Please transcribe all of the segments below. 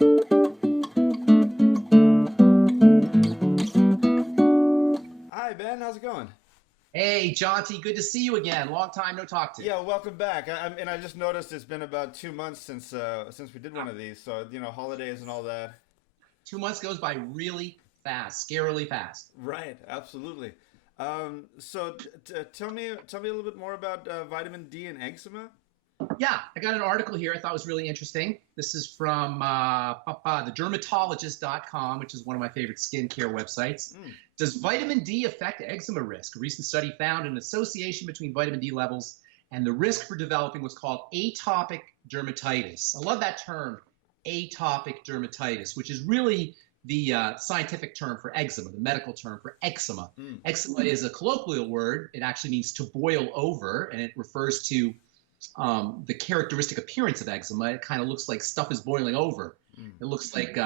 Hi, Ben. How's it going? Hey, Jonty, good to see you again. Long time no talk to. Yeah, welcome back. And I just noticed it's been about 2 months since we did one of these. So holidays and all that. 2 months goes by really fast, scarily fast. Right, absolutely. Tell me a little bit more about vitamin D and eczema. Yeah, I got an article here I thought was really interesting. This is from thedermatologist.com, which is one of my favorite skincare websites. Mm. Does vitamin D affect eczema risk? A recent study found an association between vitamin D levels and the risk for developing what's called atopic dermatitis. I love that term, atopic dermatitis, which is really the scientific term for eczema, the medical term for eczema. Mm. Eczema is a colloquial word. It actually means to boil over, and it refers to the characteristic appearance of eczema. It kind of looks like stuff is boiling over. Mm. It looks like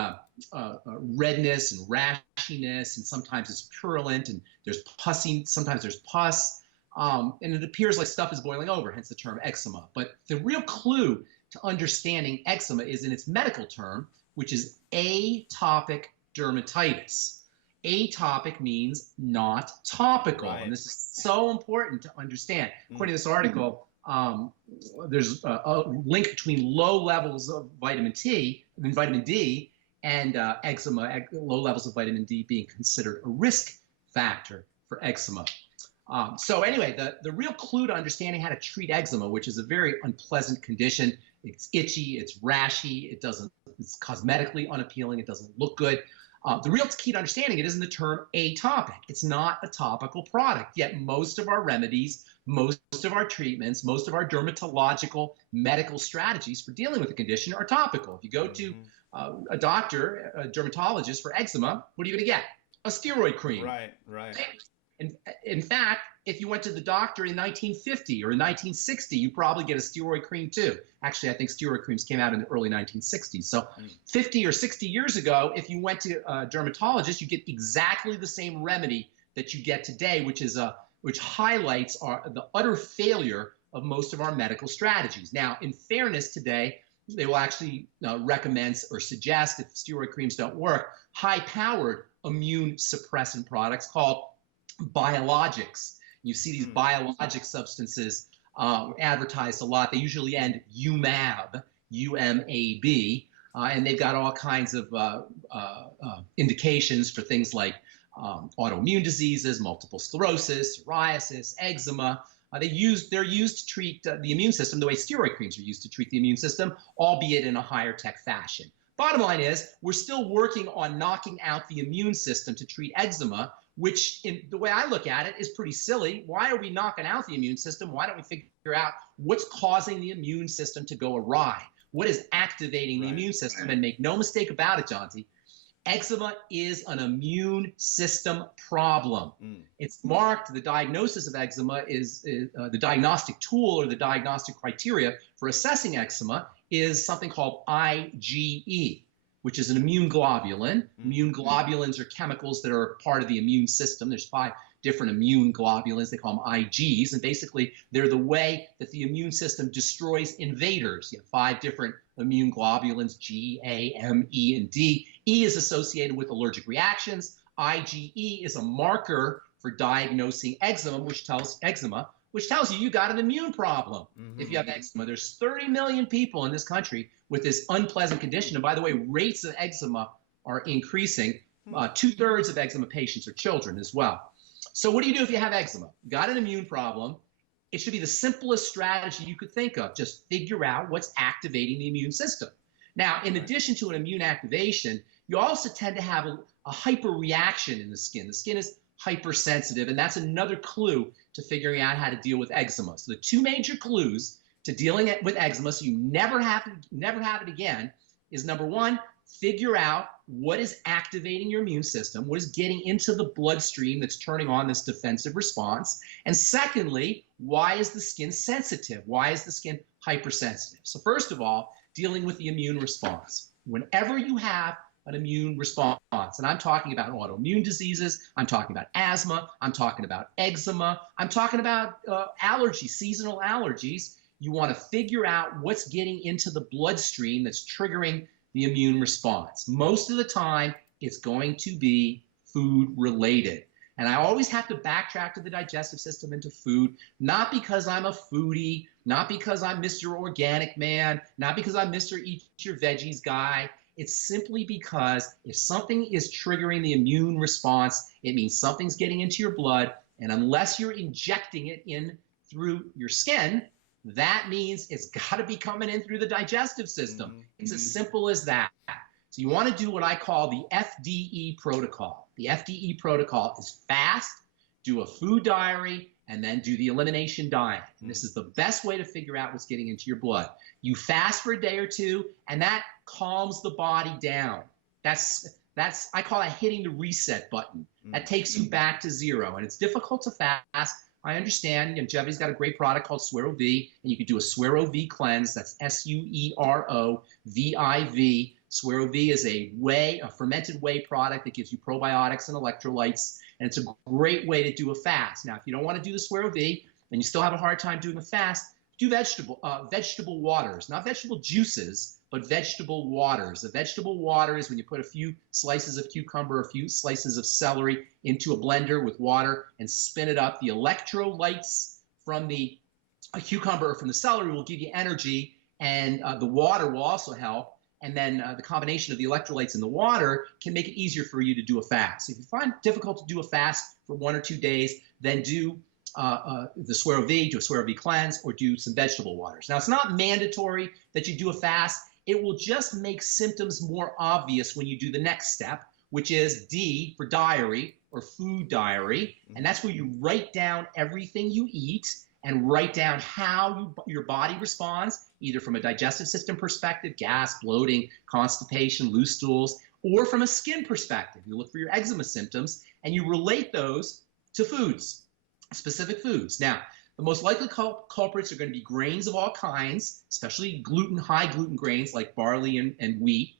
redness and rashiness, and sometimes it's purulent, and there's pussing. Sometimes there's pus, and it appears like stuff is boiling over, hence the term eczema. But the real clue to understanding eczema is in its medical term, which is atopic dermatitis. Atopic means not topical, Right. and this is so important to understand. According to this article, there's a link between low levels of vitamin D, and eczema, low levels of vitamin D being considered a risk factor for eczema. So anyway, the real clue to understanding how to treat eczema, which is a very unpleasant condition, it's itchy, it's rashy, it's cosmetically unappealing, it doesn't look good. The real key to understanding it is in the term atopic. It's not a topical product, yet most of our remedies, most of our treatments, most of our dermatological medical strategies for dealing with the condition are topical. If you go to a doctor, a dermatologist for eczema, what are you going to get? A steroid cream. Right, right. In fact, if you went to the doctor in 1950 or in 1960, you probably get a steroid cream too. Actually, I think steroid creams came out in the early 1960s. So 50 or 60 years ago, if you went to a dermatologist, you get exactly the same remedy that you get today, which highlights the utter failure of most of our medical strategies. Now, in fairness today, they will actually recommend or suggest, if steroid creams don't work, high-powered immune suppressant products called biologics. You see these biologic substances advertised a lot. They usually end UMAB, UMAB, and they've got all kinds of indications for things like autoimmune diseases, multiple sclerosis, psoriasis, eczema. They're used to treat the immune system the way steroid creams are used to treat the immune system, albeit in a higher tech fashion. Bottom line is, we're still working on knocking out the immune system to treat eczema, which, in the way I look at it, is pretty silly. Why are we knocking out the immune system? Why don't we figure out what's causing the immune system to go awry? What is activating the immune system? And make no mistake about it, Jonty, eczema is an immune system problem. It's marked, the diagnosis of eczema is the diagnostic tool or the diagnostic criteria for assessing eczema is something called IgE, which is an immune globulin. Immune globulins are chemicals that are part of the immune system. There's 5 different immune globulins. They call them IgEs. And basically, they're the way that the immune system destroys invaders. You have 5 different immune globulins, G, A, M, E, and D. E is associated with allergic reactions. IgE is a marker for diagnosing eczema, which tells you got an immune problem if you have eczema. There's 30 million people in this country with this unpleasant condition. And by the way, rates of eczema are increasing. 2/3 of eczema patients are children as well. So what do you do if you have eczema? You got an immune problem. It should be the simplest strategy you could think of. Just figure out what's activating the immune system. Now, in addition to an immune activation, you also tend to have a hyperreaction in the skin. The skin is hypersensitive, and that's another clue to figuring out how to deal with eczema. So the 2 major clues to dealing with eczema, so you never have it again, is number 1, figure out what is activating your immune system, what is getting into the bloodstream that's turning on this defensive response, and secondly, why is the skin sensitive? Why is the skin hypersensitive? So first of all, dealing with the immune response. Whenever you have an immune response, and I'm talking about autoimmune diseases, I'm talking about asthma, I'm talking about eczema, I'm talking about allergies, seasonal allergies, you want to figure out what's getting into the bloodstream that's triggering the immune response. Most of the time, it's going to be food related. And I always have to backtrack to the digestive system into food, not because I'm a foodie, not because I'm Mr. Organic Man, not because I'm Mr. Eat Your Veggies guy. It's simply because if something is triggering the immune response, it means something's getting into your blood. And unless you're injecting it in through your skin, that means it's got to be coming in through the digestive system. Mm-hmm. It's as simple as that. So you want to do what I call the FDE protocol. The FDE protocol is fast, do a food diary, and then do the elimination diet. And this is the best way to figure out what's getting into your blood. You fast for a day or two, and that calms the body down. That's I call that hitting the reset button. That takes you back to zero, and it's difficult to fast. I understand. Longevity's got a great product called Suero-V, and you can do a Suero-V cleanse. That's Suero-VIV. Suero-V is a fermented whey product that gives you probiotics and electrolytes, and it's a great way to do a fast. Now, if you don't want to do the Suero-V and you still have a hard time doing a fast, do vegetable waters, not vegetable juices, but vegetable waters. A vegetable water is when you put a few slices of cucumber, a few slices of celery into a blender with water and spin it up. The electrolytes from the cucumber or from the celery will give you energy, and the water will also help. And then the combination of the electrolytes in the water can make it easier for you to do a fast. So if you find it difficult to do a fast for 1 or 2 days, then do the Suero-V, do a Suero-V cleanse, or do some vegetable waters. Now, it's not mandatory that you do a fast. It will just make symptoms more obvious when you do the next step, which is D for diary or food diary. And that's where you write down everything you eat and write down how your body responds, either from a digestive system perspective, gas, bloating, constipation, loose stools, or from a skin perspective. You look for your eczema symptoms and you relate those to foods, specific foods. Now, the most likely culprits are going to be grains of all kinds, especially high gluten grains like barley and wheat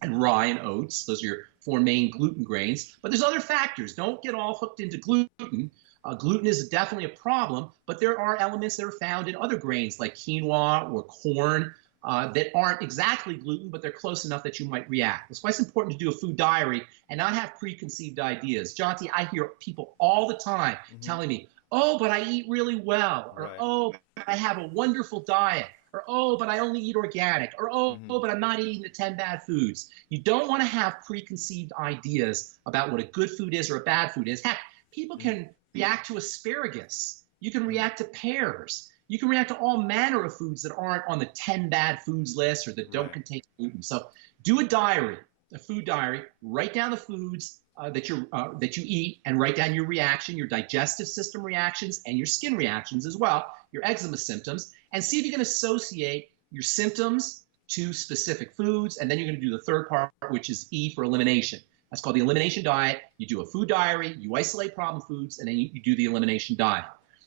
and rye and oats. Those are your 4 main gluten grains. But there's other factors. Don't get all hooked into gluten. Gluten is definitely a problem, but there are elements that are found in other grains like quinoa or corn that aren't exactly gluten, but they're close enough that you might react. It's quite important to do a food diary and not have preconceived ideas. Jonty, I hear people all the time telling me, oh, but I eat really well, or oh, but I have a wonderful diet, or oh, but I only eat organic, or oh, but I'm not eating the 10 bad foods. You don't want to have preconceived ideas about what a good food is or a bad food is. Heck, people can react to asparagus. You can react to pears. You can react to all manner of foods that aren't on the 10 bad foods list or that don't contain gluten. So do a diary, a food diary. Write down the foods that you eat, and write down your reaction, your digestive system reactions, and your skin reactions as well, your eczema symptoms, and see if you can associate your symptoms to specific foods. And then you're going to do the third part, which is E for elimination. That's called the elimination diet. You do a food diary, you isolate problem foods, and then you do the elimination diet.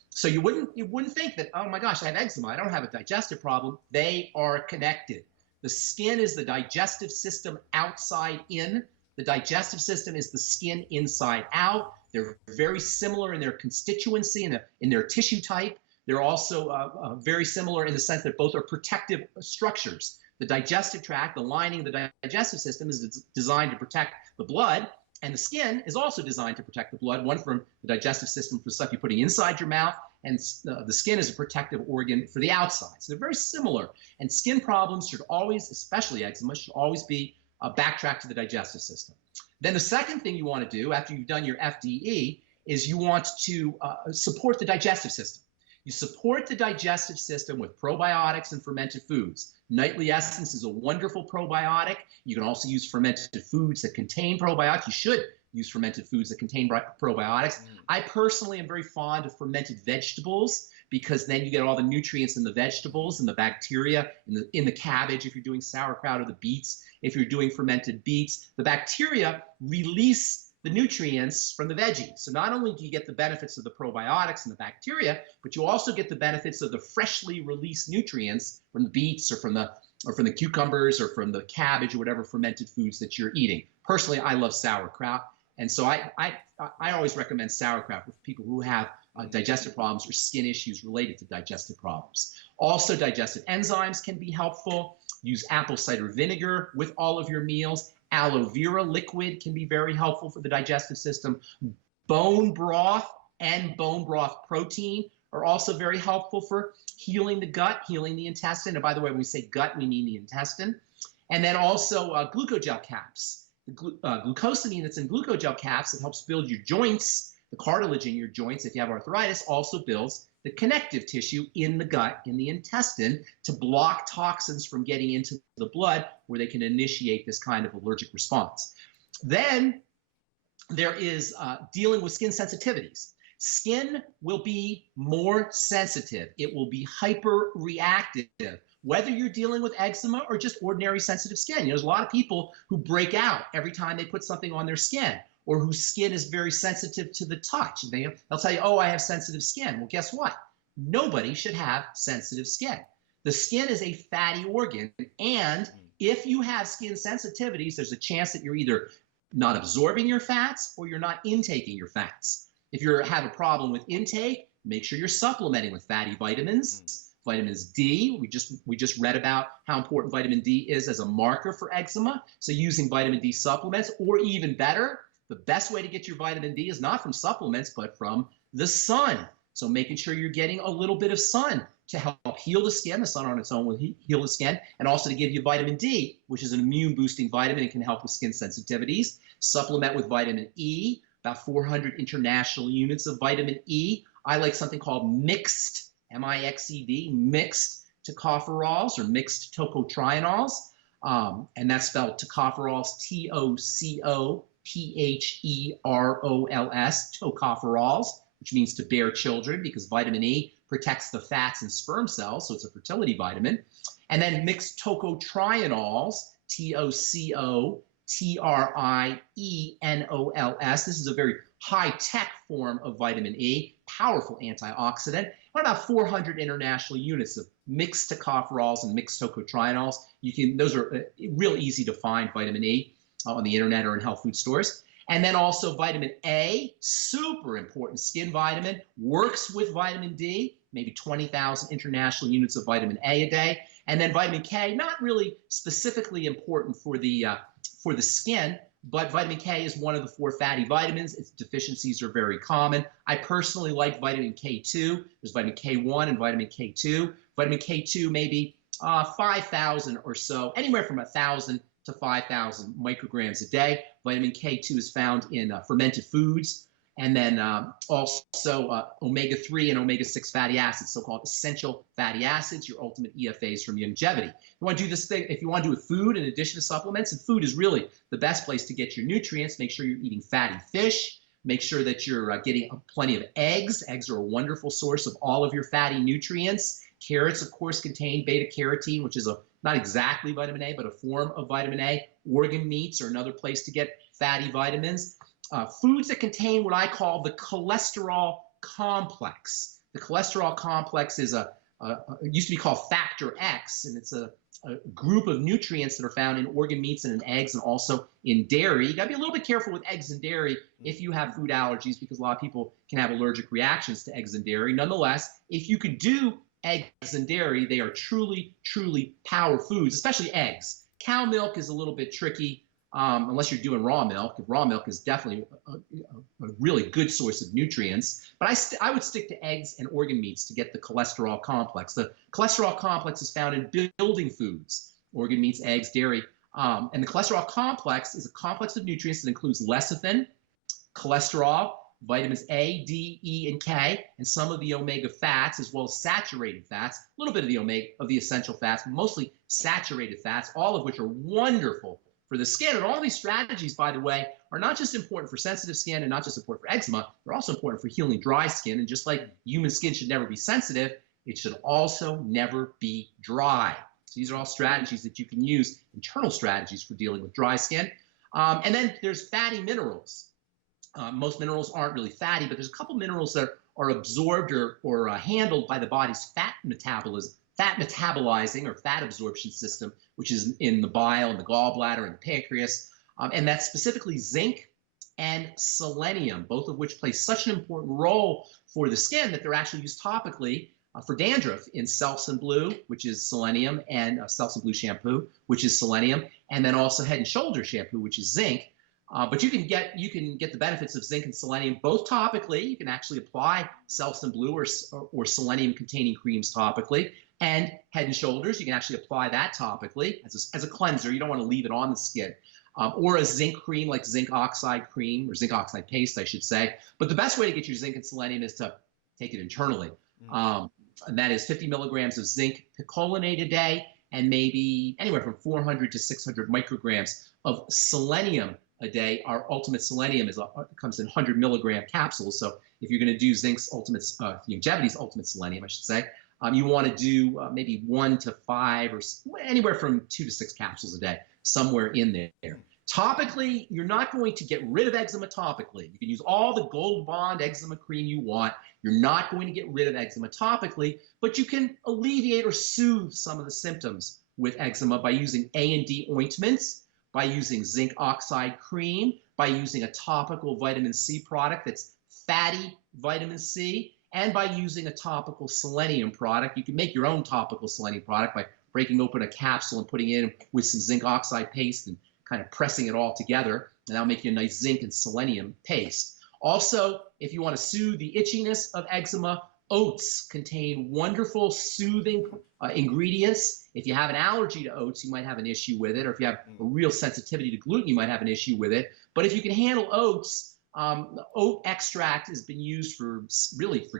So you wouldn't think that, oh my gosh, I have eczema, I don't have a digestive problem. They are connected. The skin is the digestive system outside in. The digestive system is the skin inside out. They're very similar in their constituency and in their tissue type. They're also very similar in the sense that both are protective structures. The digestive tract, the lining of the digestive system, is designed to protect the blood, and the skin is also designed to protect the blood, one from the digestive system for the stuff you're putting inside your mouth, and the skin is a protective organ for the outside. So they're very similar, and skin problems should always, especially eczema, should always be backtrack to the digestive system. Then the second thing you want to do after you've done your FDE is you want to support the digestive system. You support the digestive system with probiotics and fermented foods. Nightly Essence is a wonderful probiotic. You can also use fermented foods that contain probiotics. You should use fermented foods that contain probiotics. I personally am very fond of fermented vegetables because then you get all the nutrients in the vegetables and the bacteria in the cabbage if you're doing sauerkraut, or the beets if you're doing fermented beets. The bacteria release the nutrients from the veggies. So not only do you get the benefits of the probiotics and the bacteria, but you also get the benefits of the freshly released nutrients from the beets or from the cucumbers or from the cabbage or whatever fermented foods that you're eating. Personally, I love sauerkraut, and so I always recommend sauerkraut for people who have digestive problems or skin issues related to digestive problems. Also, digestive enzymes can be helpful. Use apple cider vinegar with all of your meals. Aloe vera liquid can be very helpful for the digestive system. Bone broth and bone broth protein are also very helpful for healing the gut, healing the intestine. And by the way, when we say gut, we mean the intestine. And then also glucogel caps. The glucosamine that's in glucogel caps that helps build your joints, the cartilage in your joints if you have arthritis, also builds the connective tissue in the gut, in the intestine, to block toxins from getting into the blood where they can initiate this kind of allergic response. Then there is dealing with skin sensitivities. Skin will be more sensitive. It will be hyperreactive, whether you're dealing with eczema or just ordinary sensitive skin. There's a lot of people who break out every time they put something on their skin, or whose skin is very sensitive to the touch. They'll tell you, oh, I have sensitive skin. Well, guess what? Nobody should have sensitive skin. The skin is a fatty organ, and if you have skin sensitivities, there's a chance that you're either not absorbing your fats or you're not intaking your fats. If you have a problem with intake, make sure you're supplementing with fatty vitamins. Vitamins D, we just read about how important vitamin D is as a marker for eczema. So using vitamin D supplements, or even better, the best way to get your vitamin D is not from supplements, but from the sun. So making sure you're getting a little bit of sun to help heal the skin. The sun on its own will heal the skin, and also to give you vitamin D, which is an immune boosting vitamin and can help with skin sensitivities. Supplement with vitamin E, about 400 international units of vitamin E. I like something called mixed, M-I-X-E-D, mixed tocopherols or mixed tocotrienols, and that's spelled tocopherols, T-O-C-O-P-H-E-R-O-L-S, tocopherols, which means to bear children, because vitamin E protects the fats and sperm cells, so it's a fertility vitamin. And then mixed tocotrienols, T-O-C-O-T-R-I-E-N-O-L-S. This is a very high-tech form of vitamin E, powerful antioxidant. About 400 international units of mixed tocopherols and mixed tocotrienols. Those are real easy to find, vitamin E, on the internet or in health food stores. And then also vitamin A, super important skin vitamin, works with vitamin D, maybe 20,000 international units of vitamin A a day. And then vitamin K, not really specifically important for the skin, but vitamin K is one of the 4 fatty vitamins. Its deficiencies are very common. I personally like vitamin K2. There's vitamin K1 and vitamin K2. Vitamin K2 maybe 5,000 or so, anywhere from 1,000 to 5,000 micrograms a day. Vitamin K2 is found in fermented foods, and then also omega-3 and omega-6 fatty acids, so-called essential fatty acids, your ultimate EFAs from longevity. You want to do this thing, if you want to do it with food in addition to supplements, and food is really the best place to get your nutrients. Make sure you're eating fatty fish. Make sure that you're getting plenty of eggs. Eggs are a wonderful source of all of your fatty nutrients. Carrots, of course, contain beta-carotene, which is not exactly vitamin A, but a form of vitamin A. Organ meats are another place to get fatty vitamins. Foods that contain what I call the cholesterol complex. The cholesterol complex is it used to be called factor X, and it's a group of nutrients that are found in organ meats and in eggs and also in dairy. You got to be a little bit careful with eggs and dairy if you have food allergies, because a lot of people can have allergic reactions to eggs and dairy. Nonetheless, if you could do eggs and dairy, they are truly, truly power foods, especially eggs. Cow milk is a little bit tricky unless you're doing raw milk. Raw milk is definitely a really good source of nutrients. But I would stick to eggs and organ meats to get the cholesterol complex. The cholesterol complex is found in building foods, organ meats, eggs, dairy. And the cholesterol complex is a complex of nutrients that includes lecithin, cholesterol, vitamins A, D, E, and K, and some of the omega fats, as well as saturated fats, a little bit of the essential fats, mostly saturated fats, all of which are wonderful for the skin. And all these strategies, by the way, are not just important for sensitive skin and not just important for eczema, they're also important for healing dry skin. And just like human skin should never be sensitive, it should also never be dry. So these are all strategies that you can use, internal strategies for dealing with dry skin. And then there's fatty minerals. Most minerals aren't really fatty, but there's a couple minerals that are absorbed or handled by the body's fat metabolizing or fat absorption system, which is in the bile and the gallbladder and the pancreas. And that's specifically zinc and selenium, both of which play such an important role for the skin that they're actually used topically For dandruff, in Selsun Blue, which is selenium, and Selsun Blue shampoo, which is selenium, and then also Head and Shoulders shampoo, which is zinc. But you can get the benefits of zinc and selenium both topically. You can actually apply Selsun Blue or selenium-containing creams topically, and Head and Shoulders. You can actually apply that topically as a cleanser. You don't want to leave it on the skin. Or a zinc cream like zinc oxide cream or zinc oxide paste, I should say. But the best way to get your zinc and selenium is to take it internally. And that is 50 milligrams of zinc picolinate a day and maybe anywhere from 400 to 600 micrograms of selenium a day. Our ultimate selenium comes in 100 milligram capsules. So if you're going to do Zinc's ultimate, Longevity's ultimate selenium, I should say, you want to do maybe 1 to 5 or anywhere from 2 to 6 capsules a day, somewhere in there. Topically, you're not going to get rid of eczema topically. You can use all the Gold Bond eczema cream you want. You're not going to get rid of eczema topically, but you can alleviate or soothe some of the symptoms with eczema by using A&D ointments, by using zinc oxide cream, by using a topical vitamin C product that's fatty vitamin C, and by using a topical selenium product. You can make your own topical selenium product by breaking open a capsule and putting it in with some zinc oxide paste and kind of pressing it all together, and that'll make you a nice zinc and selenium paste. Also, if you want to soothe the itchiness of eczema, oats contain wonderful soothing ingredients. If you have an allergy to oats, you might have an issue with it, or if you have a real sensitivity to gluten, you might have an issue with it. But if you can handle oats, oat extract has been used for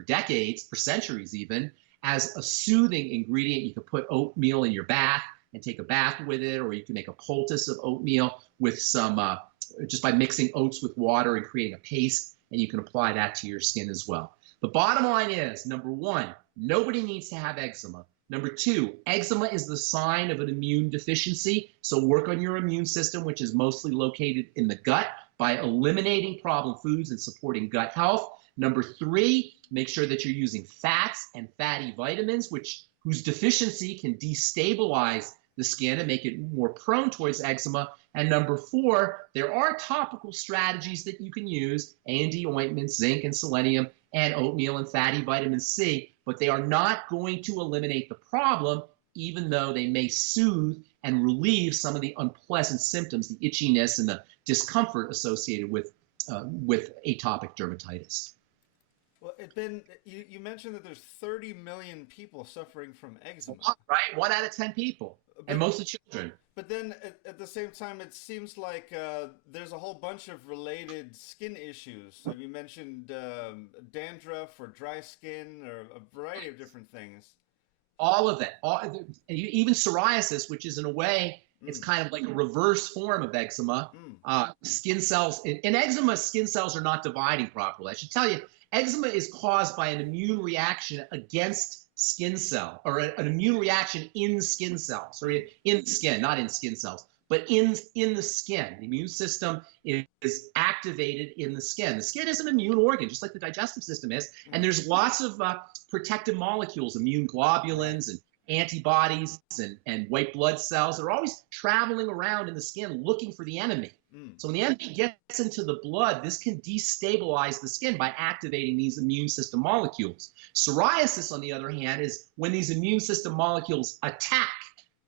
decades, for centuries even, as a soothing ingredient. You could put oatmeal in your bath and take a bath with it, or you can make a poultice of oatmeal with some, just by mixing oats with water and creating a paste, and you can apply that to your skin as well. The bottom line is, number one, nobody needs to have eczema. Number two, eczema is the sign of an immune deficiency, so work on your immune system, which is mostly located in the gut, by eliminating problem foods and supporting gut health. Number three, make sure that you're using fats and fatty vitamins, whose deficiency can destabilize the skin and make it more prone towards eczema. And number four, there are topical strategies that you can use, A&D ointments, zinc and selenium, and oatmeal and fatty vitamin C, but they are not going to eliminate the problem, even though they may soothe and relieve some of the unpleasant symptoms, the itchiness and the discomfort associated with atopic dermatitis. Well, you mentioned that there's 30 million people suffering from eczema. Right? 1 out of 10 people, and most are children. But then at the same time, it seems like there's a whole bunch of related skin issues. So you mentioned dandruff or dry skin or a variety of different things. All of that. Even psoriasis, which is in a way, it's kind of like a reverse form of eczema. Skin cells, in eczema, skin cells are not dividing properly. I should tell you, eczema is caused by an immune reaction against skin cell, or an immune reaction in skin cells, or in skin, not in skin cells, but in the skin. The immune system is activated in the skin. The skin is an immune organ, just like the digestive system is, and there's lots of protective molecules, immune globulins and antibodies and white blood cells. They're always traveling around in the skin looking for the enemy. So when the enemy gets into the blood, this can destabilize the skin by activating these immune system molecules. Psoriasis, on the other hand, is when these immune system molecules attack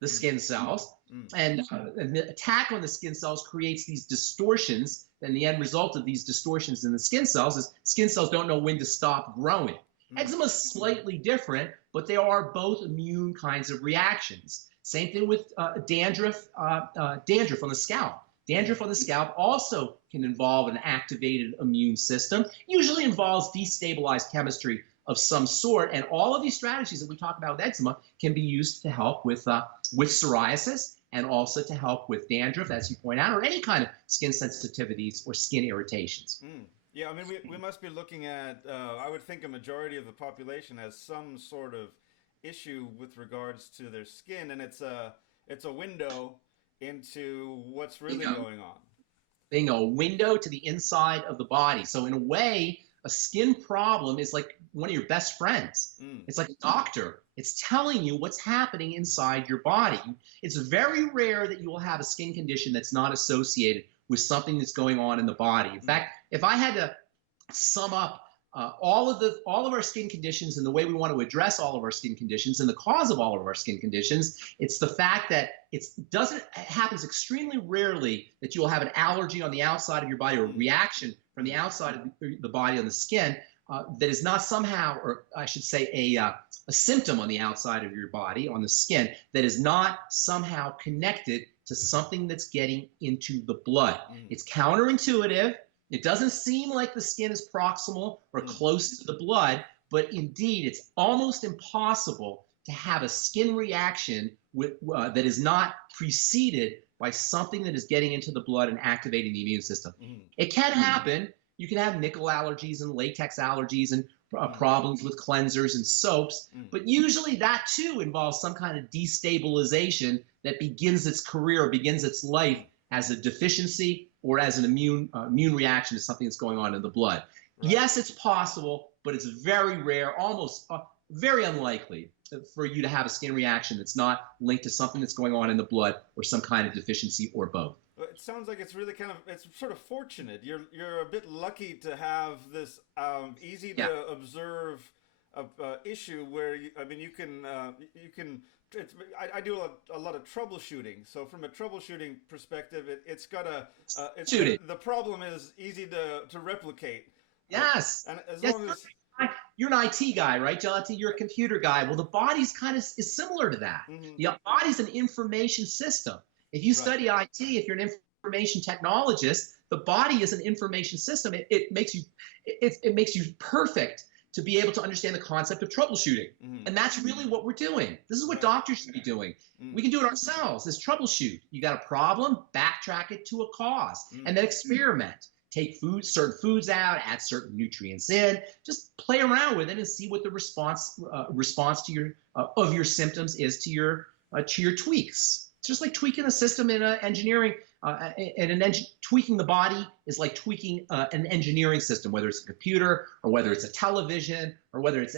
the skin cells, and the attack on the skin cells creates these distortions, and the end result of these distortions in the skin cells is skin cells don't know when to stop growing. Eczema is slightly different, but they are both immune kinds of reactions. Same thing with dandruff on the scalp. Dandruff on the scalp also can involve an activated immune system, usually involves destabilized chemistry of some sort, and all of these strategies that we talk about with eczema can be used to help with psoriasis, and also to help with dandruff, as you point out, or any kind of skin sensitivities or skin irritations. Yeah, I mean, we must be looking at, I would think a majority of the population has some sort of issue with regards to their skin, and it's a window into what's really going on. Being a window to the inside of the body. So in a way, a skin problem is like one of your best friends. It's like a doctor. It's telling you what's happening inside your body. It's very rare that you will have a skin condition that's not associated with something that's going on in the body. In fact, if I had to sum up all of our skin conditions and the way we want to address all of our skin conditions and the cause of all of our skin conditions, it's the fact that it happens extremely rarely that you will have an allergy on the outside of your body or a reaction from the outside of the body on the skin that is not somehow, or I should say a symptom on the outside of your body on the skin that is not somehow connected to something that's getting into the blood. It's counterintuitive. It doesn't seem like the skin is proximal or close to the blood, but indeed it's almost impossible to have a skin reaction that is not preceded by something that is getting into the blood and activating the immune system. It can happen. You can have nickel allergies and latex allergies and problems with cleansers and soaps, but usually that too involves some kind of destabilization that begins its career, begins its life as a deficiency or as an immune reaction to something that's going on in the blood. Right. Yes, it's possible, but it's very rare, almost very unlikely for you to have a skin reaction that's not linked to something that's going on in the blood or some kind of deficiency or both. It sounds like it's really it's sort of fortunate. You're a bit lucky to have this easy to observe issue where you can I do a lot of troubleshooting. So from a troubleshooting perspective, the problem is easy to replicate. Yes. And as long as you're an IT guy, right, Jonathan? You're a computer guy. Well, the body's is similar to that. The body's an information system. If you study IT, if you're an information technologist, the body is an information system. It makes you perfect to be able to understand the concept of troubleshooting. And that's really what we're doing. This is what doctors should be doing. We can do it ourselves, is troubleshoot. You got a problem, backtrack it to a cause, and then experiment. Take certain foods out, add certain nutrients in, just play around with it and see what the response to your symptoms is to your tweaks. It's just like tweaking a system in engineering. Tweaking the body is like tweaking an engineering system, whether it's a computer or whether it's a television or whether it's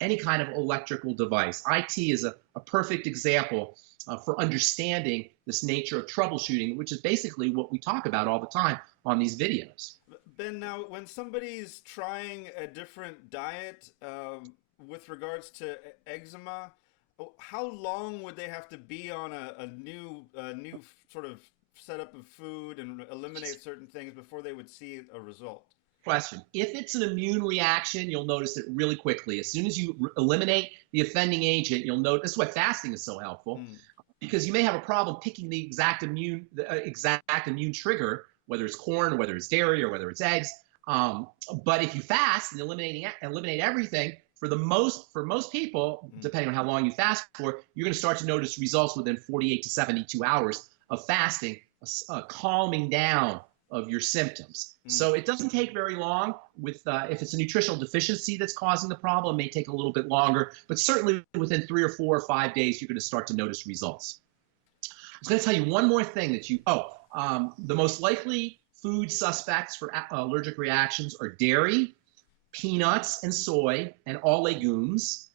any kind of electrical device. IT is a perfect example for understanding this nature of troubleshooting, which is basically what we talk about all the time on these videos. Ben, now when somebody's trying a different diet with regards to eczema, how long would they have to be on a new sort of setup of food and eliminate certain things before they would see a result? Question. If it's an immune reaction, you'll notice it really quickly. As soon as you eliminate the offending agent, you'll notice. This is why fasting is so helpful, because you may have a problem picking the exact immune trigger, whether it's corn or whether it's dairy or whether it's eggs. But if you fast and eliminate everything, for most people, depending on how long you fast for, you're going to start to notice results within 48 to 72 hours of fasting, a calming down of your symptoms. So it doesn't take very long. If it's a nutritional deficiency that's causing the problem, it may take a little bit longer, but certainly within 3 or 4 or 5 days, you're going to start to notice results. I was going to tell you one more thing the most likely food suspects for allergic reactions are dairy, peanuts and soy, and all legumes,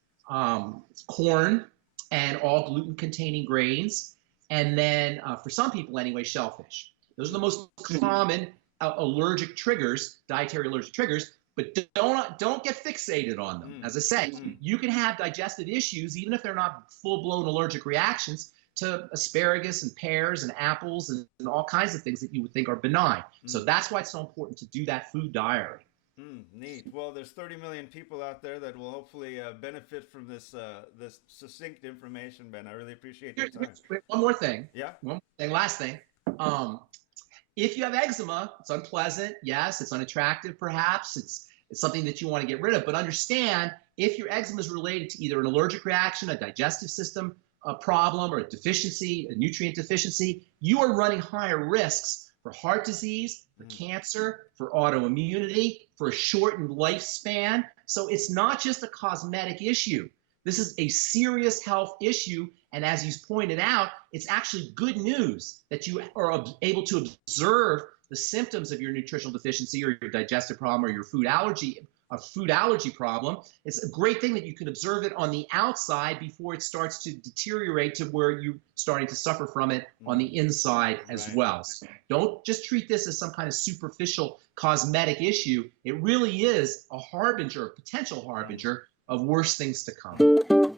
corn, and all gluten-containing grains, and then for some people anyway, shellfish. Those are the most common allergic triggers, dietary allergic triggers, but don't get fixated on them. As I say, you can have digestive issues even if they're not full-blown allergic reactions to asparagus and pears and apples and all kinds of things that you would think are benign. So that's why it's so important to do that food diary. Neat. Well, there's 30 million people out there that will hopefully benefit from this succinct information, Ben. I really appreciate your time. One more thing. Yeah. One more thing. Last thing. If you have eczema, it's unpleasant. Yes, it's unattractive. Perhaps it's something that you want to get rid of. But understand, if your eczema is related to either an allergic reaction, a digestive system problem, or a deficiency, a nutrient deficiency, you are running higher risks for heart disease, for cancer, for autoimmunity, for a shortened lifespan. So it's not just a cosmetic issue. This is a serious health issue. And as you pointed out, it's actually good news that you are able to observe the symptoms of your nutritional deficiency or your digestive problem or your food allergy a food allergy problem. It's a great thing that you can observe it on the outside before it starts to deteriorate to where you're starting to suffer from it on the inside as well. So don't just treat this as some kind of superficial cosmetic issue. It really is a harbinger, a potential harbinger of worse things to come.